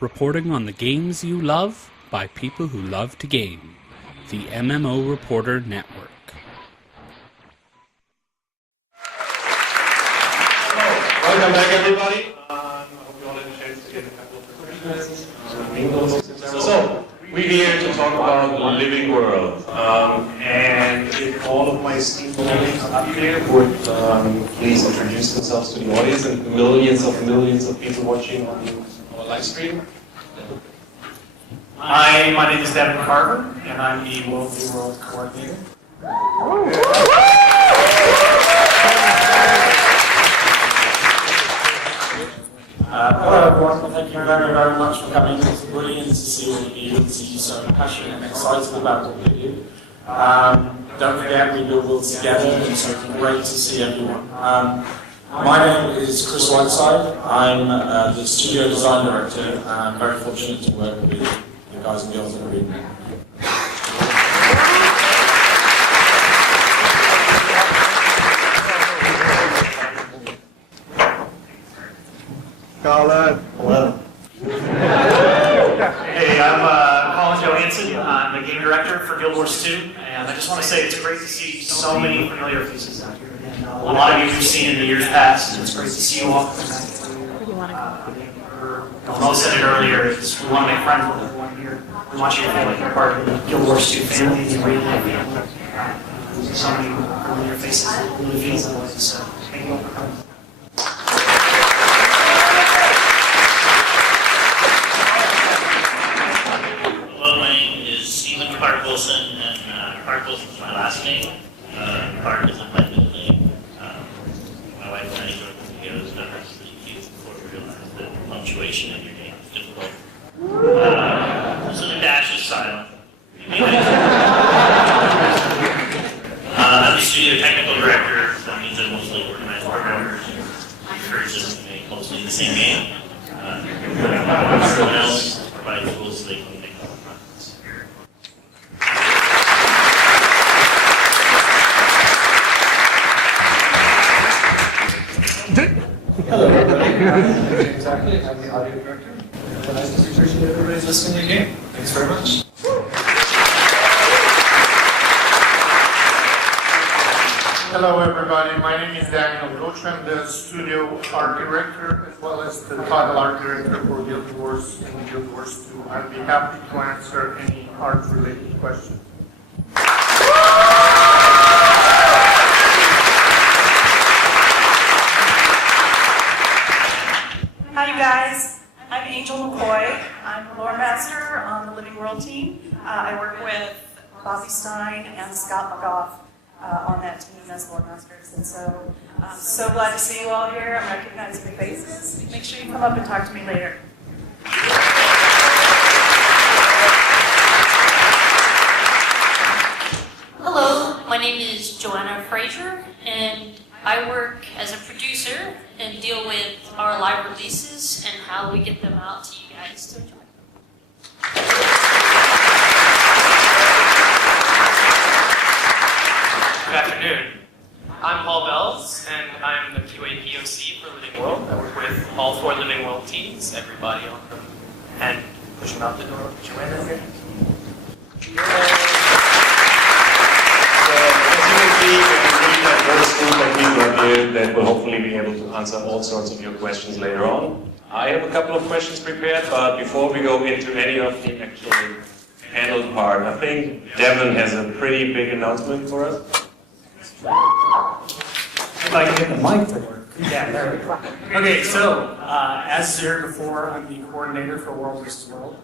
reporting on the games you love by people who love to game. The MMO Reporter Network. Welcome back, everybody. I hope you all had a chance to get a couple of refreshments. So, we're here to talk about Living World. And if all of my esteemed colleagues up here would please introduce themselves to the audience and the millions of people watching on our live stream. Hi, my name is Devon Carver, and I'm the World Coordinator. Hello everyone, thank you very much for coming. It's brilliant to see all of you and see you so passionate and excited about what we do. Don't forget, we build worlds together, and so it's great to see everyone. My name is Whiteside. I'm the studio design director, and I'm very fortunate to work with the guys and girls at Arenanet. Colin. Hello. Hey, I'm Colin Johanson. I'm the game director for Guild Wars 2, and I just want to say it's great to see so many familiar faces out here. A lot of you we've seen in the years past, and it's great to see you all. Mel said it earlier, we want to make friends with everyone here. We want you to feel like you're part of the Guild Wars 2 family, and you really like family. So many familiar faces, it really feels that way, so thank you all for coming. Clarke-Wilson, and Clarke-Wilson is my last name. Clarke isn't my middle name. My wife and I grew up together as members of the youth before we realized that punctuation in your name is difficult. So the dash is silent. I'm the studio technical director. That means I mostly organize programmers and encourage them to make mostly the same game. Everyone else provide tools so they can make all the projects. Hello, everybody. I'm Ackley. I'm the audio director. It's nice to appreciate everybody's listening again. Thanks very much. Hello, everybody. My name is Daniel Roach. I'm the studio art director as well as the title art director for Guild Wars and Guild Wars 2. I'd be happy to answer any art-related questions. Hi, you guys. I'm Angel McCoy. I'm the lore master on the Living World team. I work with Bobby Stein and Scott McGough on that team as lore masters. And so I'm so glad to see you all here. I'm recognizing your faces. Make sure you come up and talk to me later. Hello, my name is Joanna Frazer, and I work as a producer and deal with our live releases and how we get them out to you guys to enjoy. Good afternoon. I'm Belz, and I'm the QA POC for Living World. I work with all 4 Living World teams, everybody on them, and pushing out the door. Joanna here. Diverse group of people here that will hopefully be able to answer all sorts of your questions later on. I have a couple of questions prepared, but before we go into any of the actual panel part, I think Devon has a pretty big announcement for us. If I can get the mic to work. Yeah, there we go. Okay, so as you heard before, I'm the coordinator for World vs. World.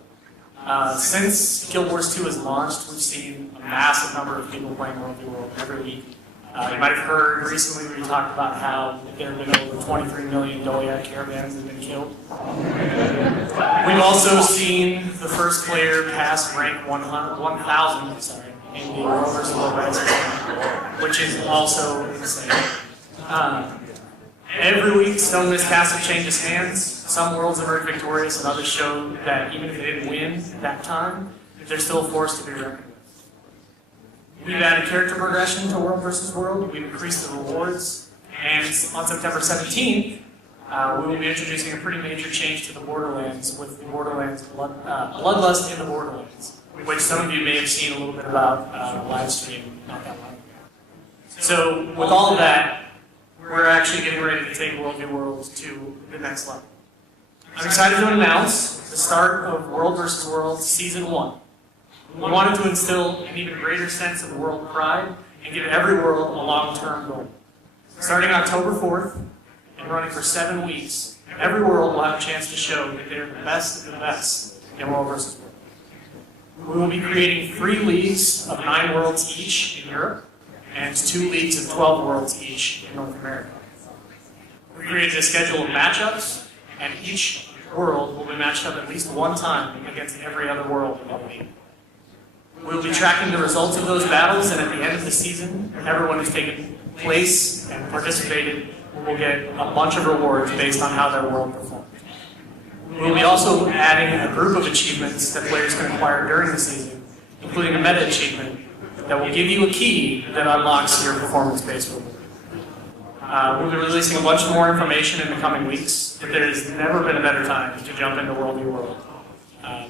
Since Guild Wars 2 has launched, we've seen a massive number of people playing World v. World every week. You might have heard recently we talked about how there have been over 23 million Dociu caravans that have been killed. We've also seen the first player pass rank 1,000 in the World vs. World Red Zone, which is also insane. Every week, Stonemist Castle changes hands. Some worlds emerge victorious, and others show that even if they didn't win that time, they're still forced to be reckoned with. We've added character progression to World vs. World. We've increased the rewards, and on September 17th, we will be introducing a pretty major change to the Borderlands with the Borderlands Bloodlust in the Borderlands, which some of you may have seen a little bit about on a live stream not that long ago. So with all of that, we're actually getting ready to take World v. World to the next level. I'm excited to announce the start of World vs. World Season 1. We wanted to instill an even greater sense of world pride and give every world a long-term goal. Starting October 4th and running for 7 weeks, every world will have a chance to show that they're the best of the best in World vs. World. We will be creating 3 leagues of 9 worlds each in Europe and 2 leagues of 12 worlds each in North America. We created a schedule of matchups, and each world will be matched up at least 1 time against every other world in the league. We'll be tracking the results of those battles, and at the end of the season, everyone who's taken place and participated will get a bunch of rewards based on how their world performed. We'll be also adding a group of achievements that players can acquire during the season, including a meta achievement that will give you a key that unlocks your performance-based reward. We'll be releasing a bunch more information in the coming weeks, but there has never been a better time to jump into World v. World.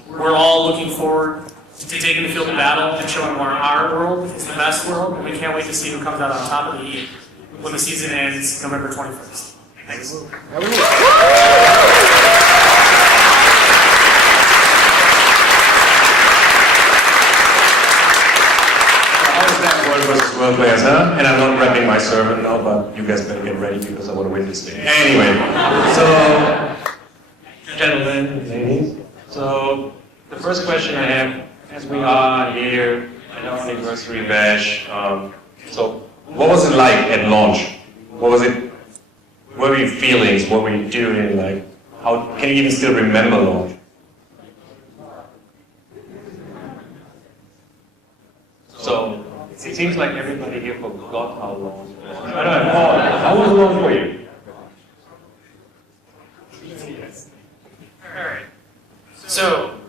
We're all looking forward to taking the field of battle and showing why our world is the best world, and we can't wait to see who comes out on top of the heap when the season ends November 21st. Thanks. World versus World players, huh? And I'm not wrapping my sermon now, but you guys better get ready because I want to win this thing. Anyway, so, gentlemen, ladies, so the first question I have, as we are here at our anniversary bash, so what was it like at launch? What was it? What were your feelings? What were you doing? Like, how can you even still remember launch? So. It seems like everybody here forgot how long it was. I don't know, Paul, how was it long for you? Alright. So,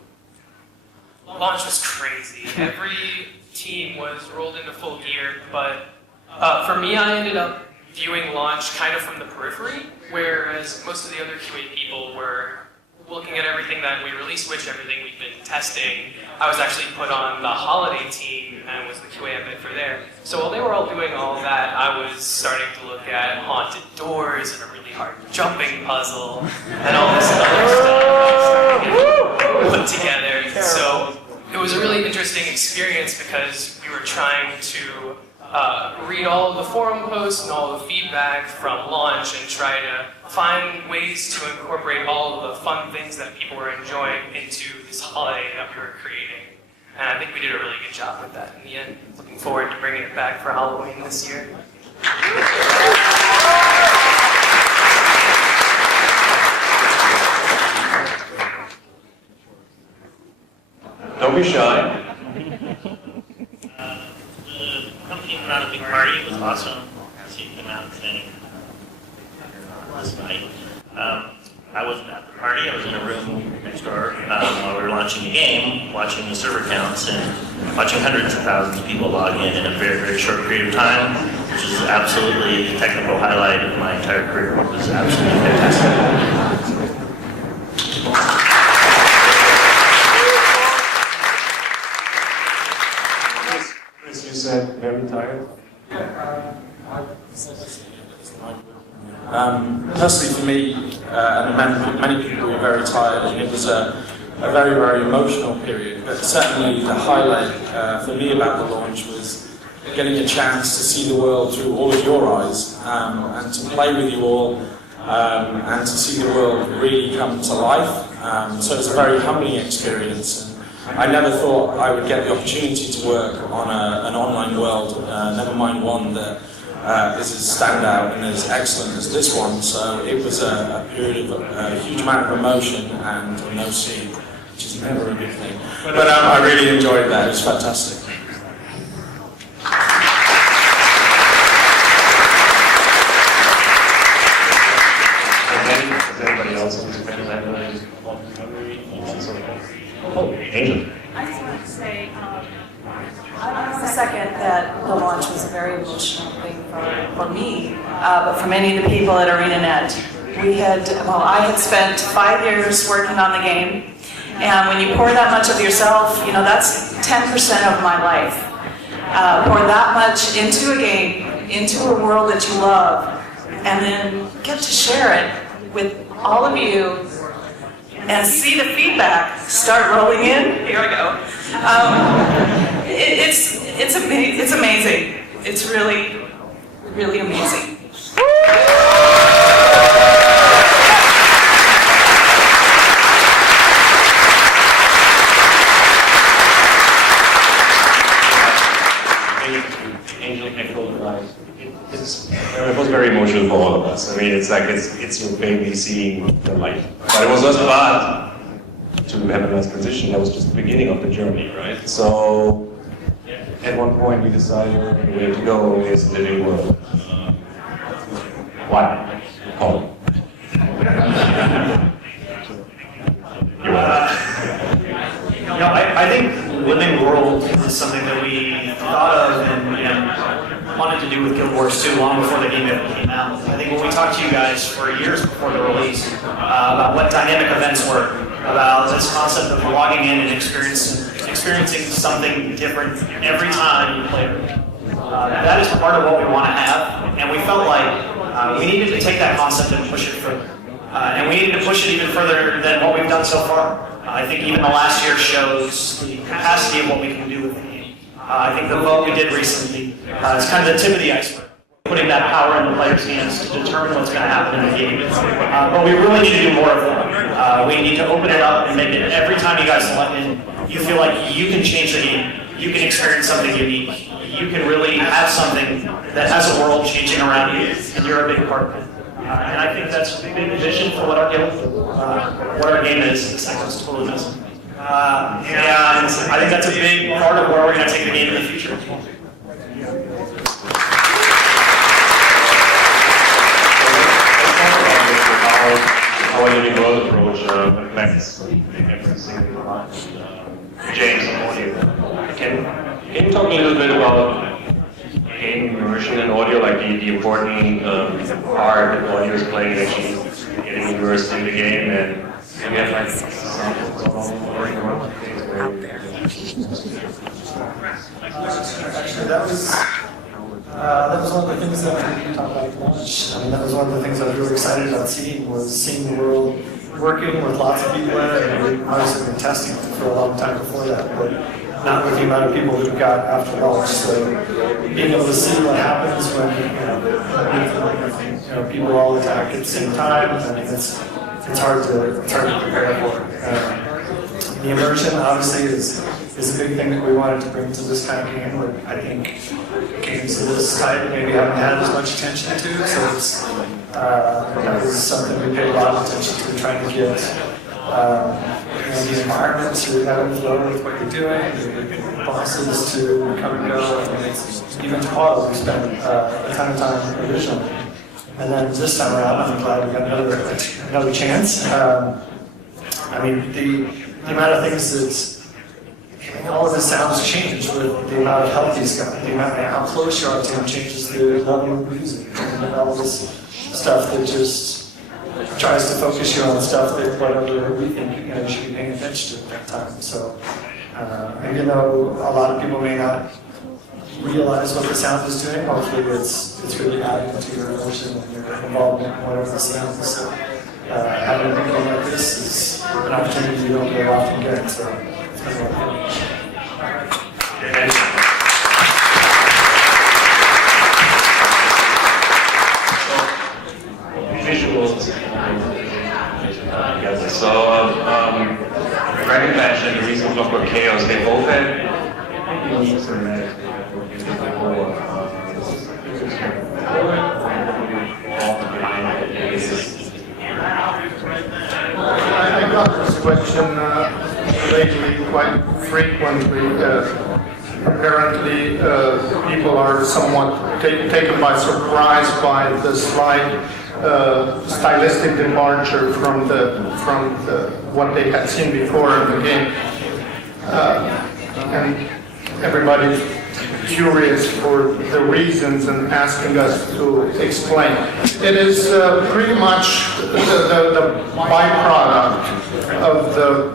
launch was crazy. Every team was rolled into full gear, but for me, I ended up viewing launch kind of from the periphery, whereas most of the other QA people were looking at everything that we released, everything we've been testing. I was actually put on the holiday team and was the QA admin for there. So while they were all doing all that, I was starting to look at haunted doors and a really hard jumping puzzle and all this other stuff that I was put together. So it was a really interesting experience because we were trying to read all of the forum posts and all the feedback from launch and try to find ways to incorporate all of the fun things that people were enjoying into this holiday that we were creating. And I think we did a really good job with that in the end. Looking forward to bringing it back for Halloween this year. Don't be shy. The company put on a big party. It was awesome. So you came out and sang last night. I wasn't at the party. I was in a room next door while we were launching the game, watching the server counts and watching hundreds of thousands of people log in a very, very short period of time, which is absolutely the technical highlight of my entire career. It was absolutely fantastic. You said very tired? Personally for me, and many people were very tired, and it was a very, very emotional period, but certainly the highlight for me about the launch was getting a chance to see the world through all of your eyes, and to play with you all, and to see the world really come to life. So it's a very humbling experience. I never thought I would get the opportunity to work on an online world, never mind one that is as standout and as excellent as this one. So it was a period of a huge amount of emotion and no sleep, which is never a good thing. But I really enjoyed that. It was fantastic. Does anybody else want to spend that night? Oh, Angel. I just wanted to say, I was the second that the launch was a very emotional thing for me, but for many of the people at Arenanet. I had spent 5 years working on the game, and when you pour that much of yourself, that's 10% of my life. Pour that much into a game, into a world that you love, and then get to share it with all of you and see the feedback start rolling in. Here I go. It's amazing. It's really, really amazing. It was very emotional for all of us. I mean, it's like it's your baby seeing the light. But it was just hard to have a nice transition. That was just the beginning of the journey, right? So at one point we decided the way to go is living world. Why? Colin. I think living world is something that we thought of and wanted to do with Guild Wars 2 long before the game ever came out. I think when we talked to you guys for years before the release about what dynamic events were, about this concept of logging in and experiencing something different every time you play it. That is part of what we want to have, and we felt like we needed to take that concept and push it further. And we needed to push it even further than what we've done so far. I think even the last year shows the capacity of what we can do with the game. I think the vote we did recently is kind of the tip of the iceberg, putting that power in the players' hands to determine what's going to happen in the game. But we really need to do more of that. We need to open it up and make it every time you guys select in, you feel like you can change the game. You can experience something unique. You can really have something that has a world changing around you, and you're a big part of it. And I think that's a big vision for what our game is. This thing is totally missing. And I think that's a big part of where we're going to take the game in the future. Our living world approach reflects every single part. James, audio. Can you talk a little bit about game immersion in audio, like the important part that audio is playing in actually getting immersed in the game, and we have like examples of out there. Actually, that was one of the things that we talked about at launch. I mean, that was one of the things I was really excited about seeing the world working with lots of people in it, and we obviously been testing it for a long time before that, but not with the amount of people we've got after launch. So being able to see what happens when people all attack at the same time, I mean, it's hard to prepare for. The immersion obviously is a big thing that we wanted to bring to this kind of game, but I think games of this type maybe haven't had as much attention to, so this is something we paid a lot of attention to, trying to get the environment to ebb and flow with what you're doing, the bosses to come and go, and even to pause. We spent a ton of time originally. And then this time around, I'm glad we got another chance. I mean, the amount of things that all of the sounds change with the amount of health he's got, the amount of how close you are to him changes the level of music, and all this stuff that just tries to focus you on stuff that whatever we think you should be paying attention to at that time. So, even though a lot of people may not realize what the sound is doing, hopefully it's really adding to your emotion and your involvement in whatever the sound is. So, having a game like this is an opportunity you don't very often get. So, it's been a lot of fun. Visuals together. So, Dragon Bash and the recent Clockwork Chaos, they both had unique thematic. I got this question lately quite frequently. Apparently, people are somewhat taken by surprise by the slight stylistic departure from what they had seen before in the game, and everybody curious for the reasons and asking us to explain. It is pretty much the byproduct of the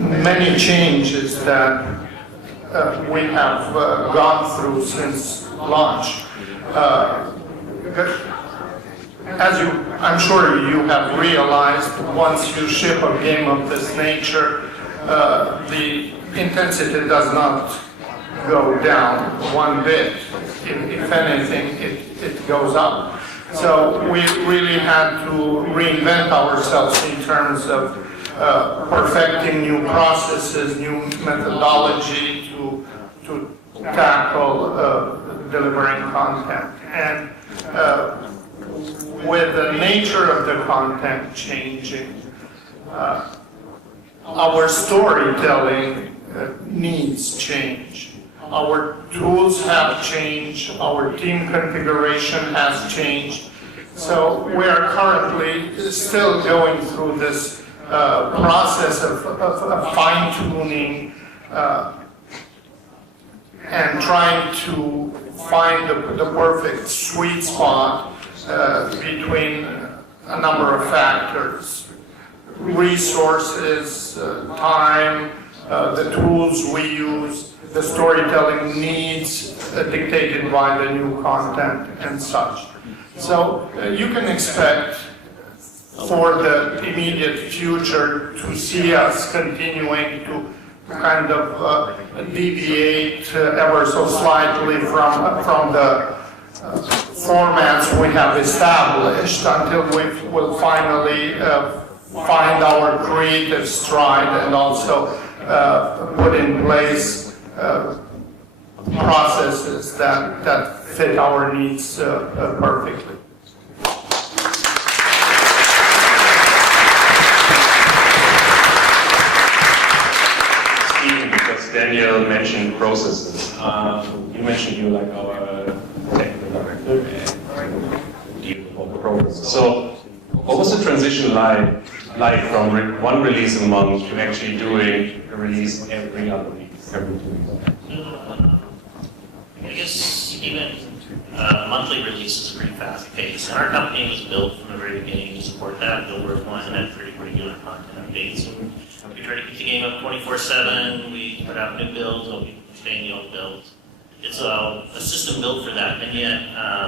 many changes that we have gone through since launch. As I'm sure you have realized, once you ship a game of this nature, the intensity does not go down one bit. If anything, it goes up. So we really had to reinvent ourselves in terms of perfecting new processes, new methodology to tackle delivering content. And with the nature of the content changing, our storytelling needs change. Our tools have changed, our team configuration has changed. So we are currently still going through this process of fine-tuning and trying to find the perfect sweet spot between a number of factors: resources, time, the tools we use, the storytelling needs dictated by the new content and such. So you can expect for the immediate future to see us continuing to kind of deviate ever so slightly from the formats we have established until we will finally find our creative stride and also put in place processes that fit our needs perfectly. Because Daniel mentioned processes. You mentioned you like our technical director and deal with all the processes. So, what was the transition like from one release a month to actually doing a release every other week, every 2 weeks? I guess even monthly releases are pretty fast paced. And our company was built from the very beginning to support that. Build work one and had pretty regular content updates. And we try to keep the game up 24/7. We put out new builds, we'll be staying the old builds. It's a system built for that, and yet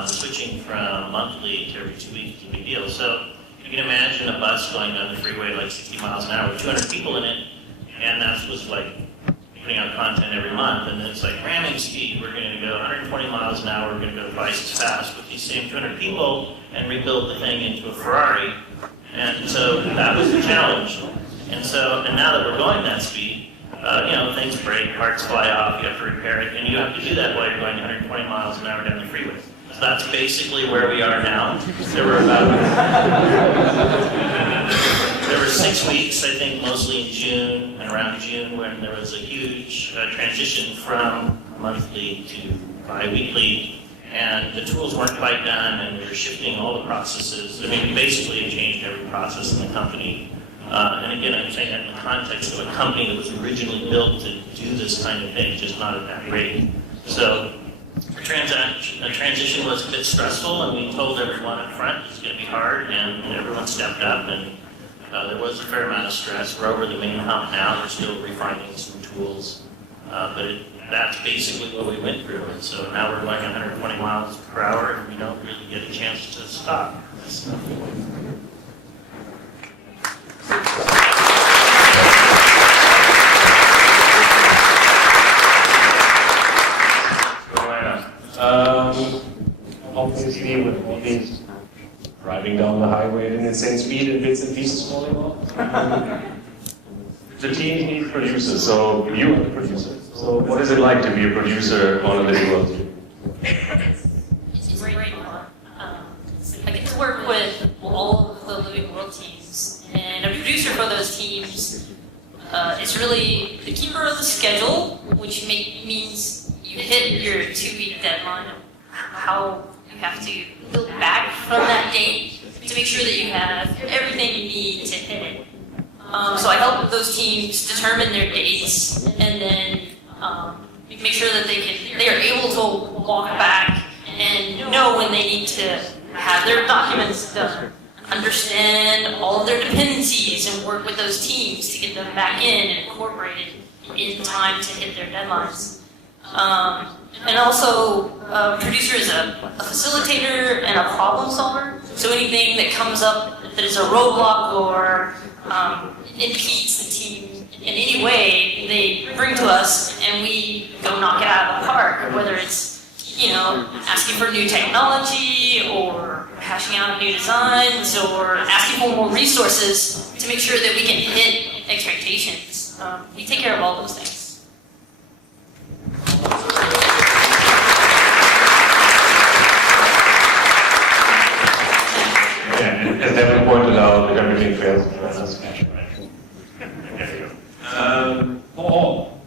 switching from monthly to every 2 weeks is a big deal. So you can imagine a bus going down the freeway like 60 miles an hour with 200 people in it, and that was like putting out content every month, and it's like ramming speed. We're going to go 120 miles an hour, we're going to go twice as fast with these same 200 people and rebuild the thing into a Ferrari. And so that was the challenge. And now that we're going that speed, things break, parts fly off, you have to repair it, and you have to do that while you're going 120 miles an hour down the freeway. So that's basically where we are now. There were 6 weeks, I think, mostly in June, and around June, when there was a huge transition from monthly to bi-weekly, and the tools weren't quite done, and we were shifting all the processes. I mean, we basically changed every process in the company. And again, I'm saying that in the context of a company that was originally built to do this kind of thing, just not at that rate. So the transition was a bit stressful, and we told everyone up front it's going to be hard, and everyone stepped up, and there was a fair amount of stress. We're over the main hump now. We're still refining some tools, but that's basically what we went through. And so now we're going 120 miles per hour, and we don't really get a chance to stop. Joanna, obviously with all these driving down the highway at an insane speed and bits and pieces falling off. The team needs producers, so you are the producer. So what is it like to be a producer on a Living World team? It's great fun. I get to work with all of the Living World teams, and a producer for those teams is really the keeper of the schedule, which means you hit your 2-week deadline of how you have to build back from that date to make sure that you have everything you need to hit it. So I help those teams determine their dates and then make sure that they are able to walk back and know when they need to have their documents done, understand all of their dependencies, and work with those teams to get them back in and incorporated in time to hit their deadlines. And also, producer is a facilitator and a problem solver. So anything that comes up that is a roadblock or impedes the team in any way, they bring to us and we go knock it out of the park. Whether it's, you know, asking for new technology or hashing out new designs or asking for more resources to make sure that we can hit expectations. We take care of all those things. Yeah, as Devon pointed out, if everything fails, that's cash, right? Paul,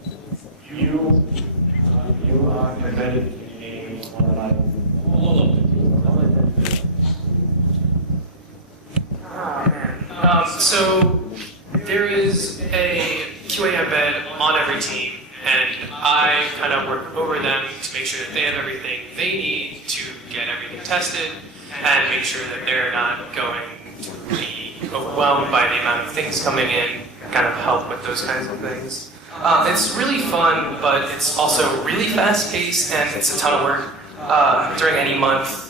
you are embedded in So there is a QA embed on every team, and I kind of work over them to make sure that they have everything they need to get everything tested and make sure that they're not going to be overwhelmed by the amount of things coming in, kind of help with those kinds of things. It's really fun, but it's also really fast-paced, and it's a ton of work. During any month,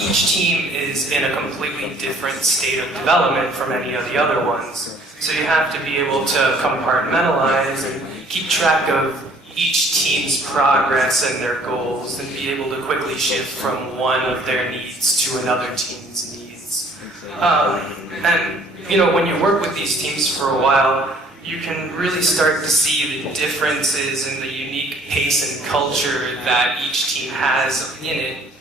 each team is in a completely different state of development from any of the other ones. So you have to be able to compartmentalize and keep track of each team's progress and their goals and be able to quickly shift from one of their needs to another team's needs. And you know, when you work with these teams for a while, you can really start to see the differences in the unique pace and culture that each team has in it.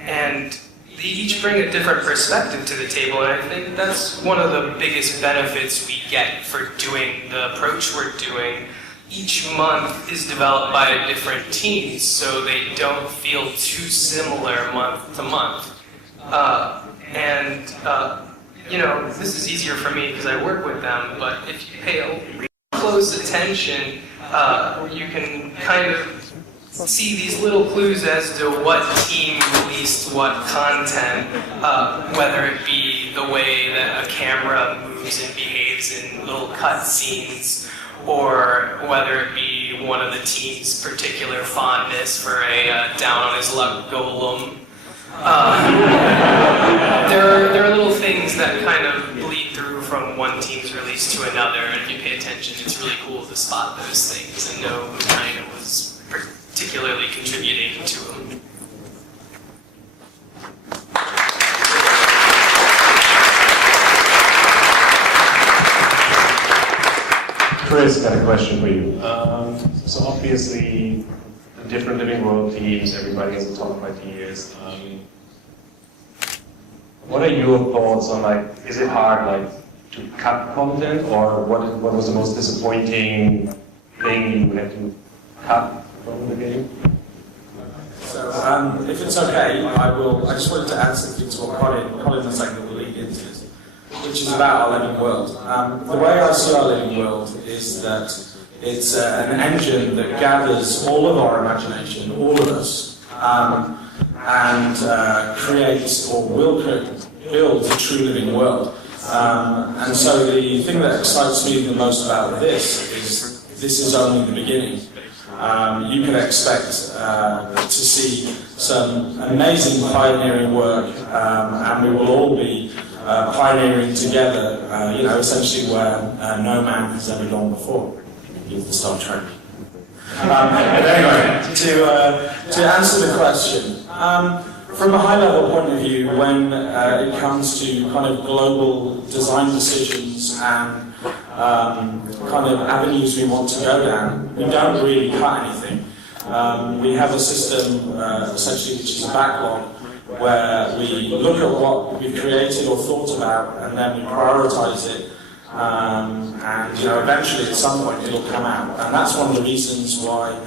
And they each bring a different perspective to the table, and I think that's one of the biggest benefits we get for doing the approach we're doing. Each month is developed by different teams, so they don't feel too similar month to month. You know, this is easier for me because I work with them, but if you pay a real close attention, you can kind of see these little clues as to what team released what content, whether it be the way that a camera moves and behaves in little cut scenes, or whether it be one of the team's particular fondness for a down on his luck golem. There are little things that kind of bleed through from one team's release to another, and if you pay attention, it's really cool to spot those things and know who kind of was particularly contributing to them. Chris, got a question for you. So obviously, the different Living World teams, everybody has a ton of ideas. What are your thoughts on, like, is it hard, like, to cut content, or what was the most disappointing thing you had to cut from the game? So, if it's okay, I just wanted to add something to what Colin was saying that will lead into this, which is about our living world. The way I see our living world is that it's an engine that gathers all of our imagination, all of us, and creates or will build a true living world. And so the thing that excites me the most about this is only the beginning. You can expect to see some amazing pioneering work, and we will all be pioneering together, you know, essentially where no man has ever gone before. Use the Star Trek. But anyway, to answer the question, from a high-level point of view, when it comes to kind of global design decisions and kind of avenues we want to go down, we don't really cut anything. We have a system, essentially, which is a backlog, where we look at what we've created or thought about, and then we prioritize it. And you know, eventually, at some point, it'll come out, and that's one of the reasons why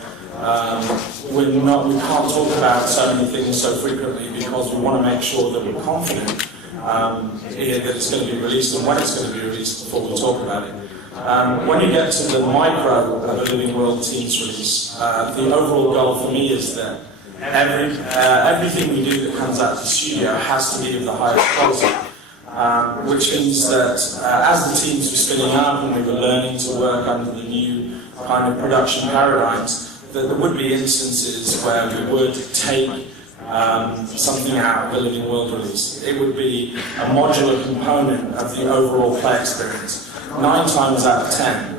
we can't talk about so many things so frequently, because we want to make sure that we're confident that it's going to be released and when it's going to be released before we talk about it. When you get to the micro of a Living World Teams release, the overall goal for me is that everything we do that comes out of the studio has to be of the highest quality, which means that as the teams were spinning up and we were learning to work under the new kind of production paradigms, that there would be instances where we would take something out of the Living World release. It would be a modular component of the overall play experience. 9 times out of 10,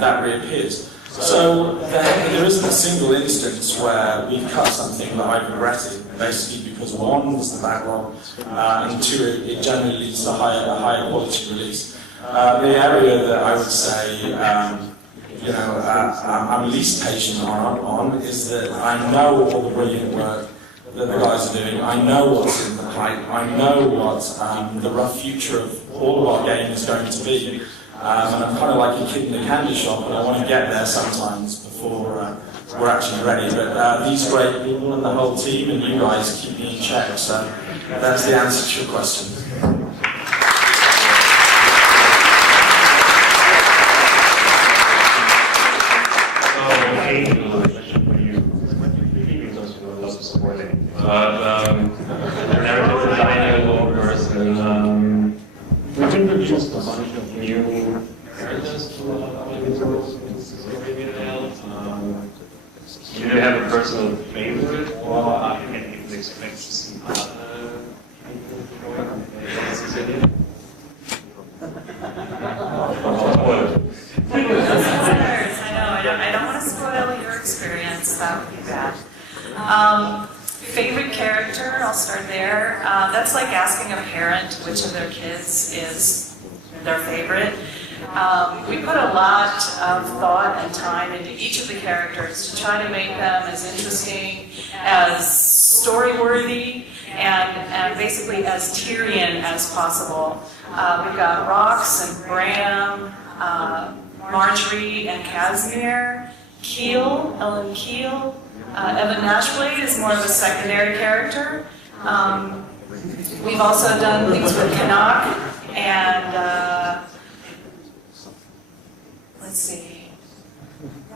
that reappears. So there isn't a single instance where we cut something that I've regretted, basically because 1 was the backlog, and 2, it generally leads to a higher quality release. The area that I would say I'm least patient on is that I know all the brilliant work that the guys are doing. I know what's in the pipe. I know what the rough future of all of our game is going to be. And I'm kind of like a kid in a candy shop, and I want to get there sometimes before we're actually ready. But these great people and the whole team and you guys keep me in check. So that's the answer to your question. Narrative designer, law person, we've introduced a bunch of new characters to do you have a personal favorite, or can you expect to see other I don't want to spoil your experience. That would be bad. Favorite character, I'll start there. That's like asking a parent which of their kids is their favorite. We put a lot of thought and time into each of the characters to try to make them as interesting, as story-worthy, and basically as Tyrian as possible. We've got Rox and Bram, Marjorie and Casimir, Ellen Keel. Evan Nashblade is more of a secondary character. We've also done things with Canuck and let's see.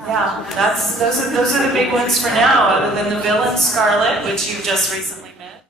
Yeah, those are the big ones for now. Other than the villain Scarlet, which you just recently met.